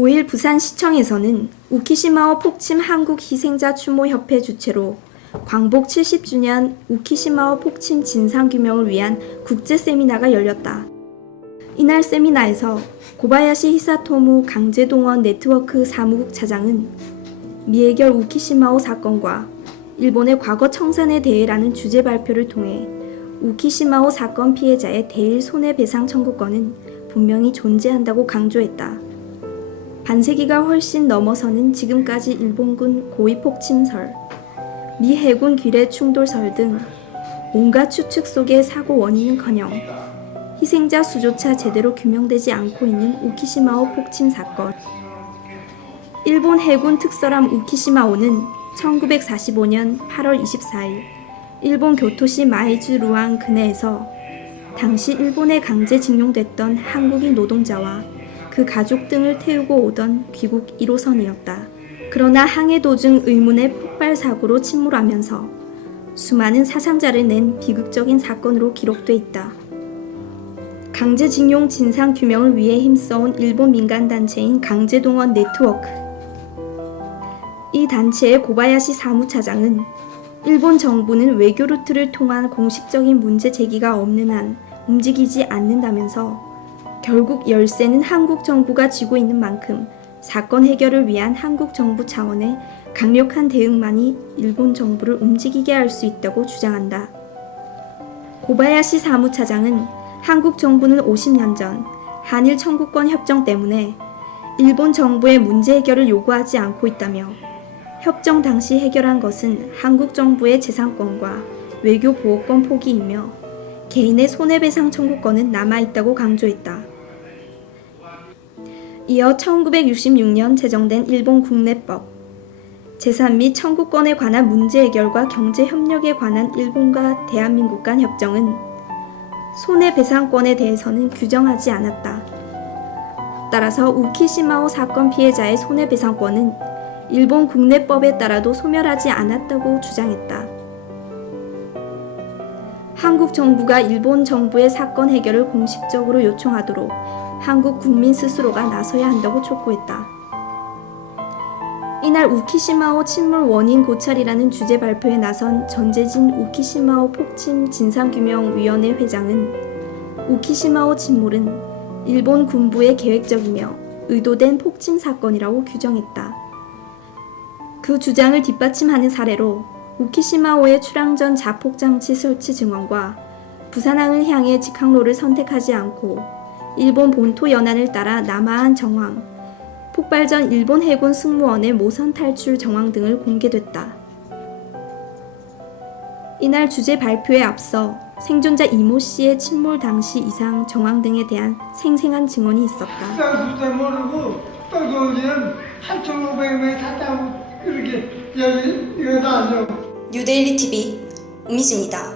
5일 부산시청에서는 우키시마오 폭침 한국희생자 추모협회 주최로 광복 70주년 우키시마오 폭침 진상규명을 위한 국제세미나가 열렸다. 이날 세미나에서 고바야시 히사토무 강제동원 네트워크 사무국 차장은 미해결 우키시마오 사건과 일본의 과거 청산에 대해라는 주제 발표를 통해 우키시마오 사건 피해자의 대일 손해배상 청구권은 분명히 존재한다고 강조했다. 반세기가 훨씬 넘어서는 지금까지 일본군 고위폭침설, 미 해군 기뢰 충돌설 등 온갖 추측 속의 사고 원인은커녕 희생자 수조차 제대로 규명되지 않고 있는 우키시마오 폭침 사건. 일본 해군 특설함 우키시마오는 1945년 8월 24일 일본 교토시 마이즈 루안 근해에서 당시 일본에 강제징용됐던 한국인 노동자와 그 가족 등을 태우고 오던 귀국 1호선이었다. 그러나 항해 도중 의문의 폭발 사고로 침몰하면서 수많은 사상자를 낸 비극적인 사건으로 기록돼 있다. 강제징용 진상 규명을 위해 힘써온 일본 민간단체인 강제동원 네트워크. 이 단체의 고바야시 사무차장은 일본 정부는 외교 루트를 통한 공식적인 문제 제기가 없는 한 움직이지 않는다면서 결국 열쇠는 한국 정부가 쥐고 있는 만큼 사건 해결을 위한 한국 정부 차원의 강력한 대응만이 일본 정부를 움직이게 할 수 있다고 주장한다. 고바야시 사무차장은 한국 정부는 50년 전 한일 청구권 협정 때문에 일본 정부의 문제 해결을 요구하지 않고 있다며 협정 당시 해결한 것은 한국 정부의 재산권과 외교 보호권 포기이며 개인의 손해배상 청구권은 남아있다고 강조했다. 이어 1966년 제정된 일본 국내법, 재산 및 청구권에 관한 문제 해결과 경제 협력에 관한 일본과 대한민국 간 협정은 손해배상권에 대해서는 규정하지 않았다. 따라서 우키시마오 사건 피해자의 손해배상권은 일본 국내법에 따라도 소멸하지 않았다고 주장했다. 한국 정부가 일본 정부의 사건 해결을 공식적으로 요청하도록 한국 국민 스스로가 나서야 한다고 촉구했다. 이날 우키시마오 침몰 원인 고찰이라는 주제 발표에 나선 전재진 우키시마오 폭침 진상규명위원회 회장은 우키시마오 침몰은 일본 군부의 계획적이며 의도된 폭침 사건이라고 규정했다. 그 주장을 뒷받침하는 사례로 우키시마오의 출항전 자폭장치 설치 증언과 부산항을 향해 직항로를 선택하지 않고 일본 본토 연안을 따라 남하한 정황, 폭발 전 일본 해군 승무원의 모선 탈출 정황 등을 공개됐다. 이날 주제 발표에 앞서 생존자 이모 씨의 침몰 당시 이상 정황 등에 대한 생생한 증언이 있었다. 숫자 모르고 또 거기는 8,500명이 탔다고 그렇게 이거 다 알죠. 뉴데일리 TV 우미지입니다.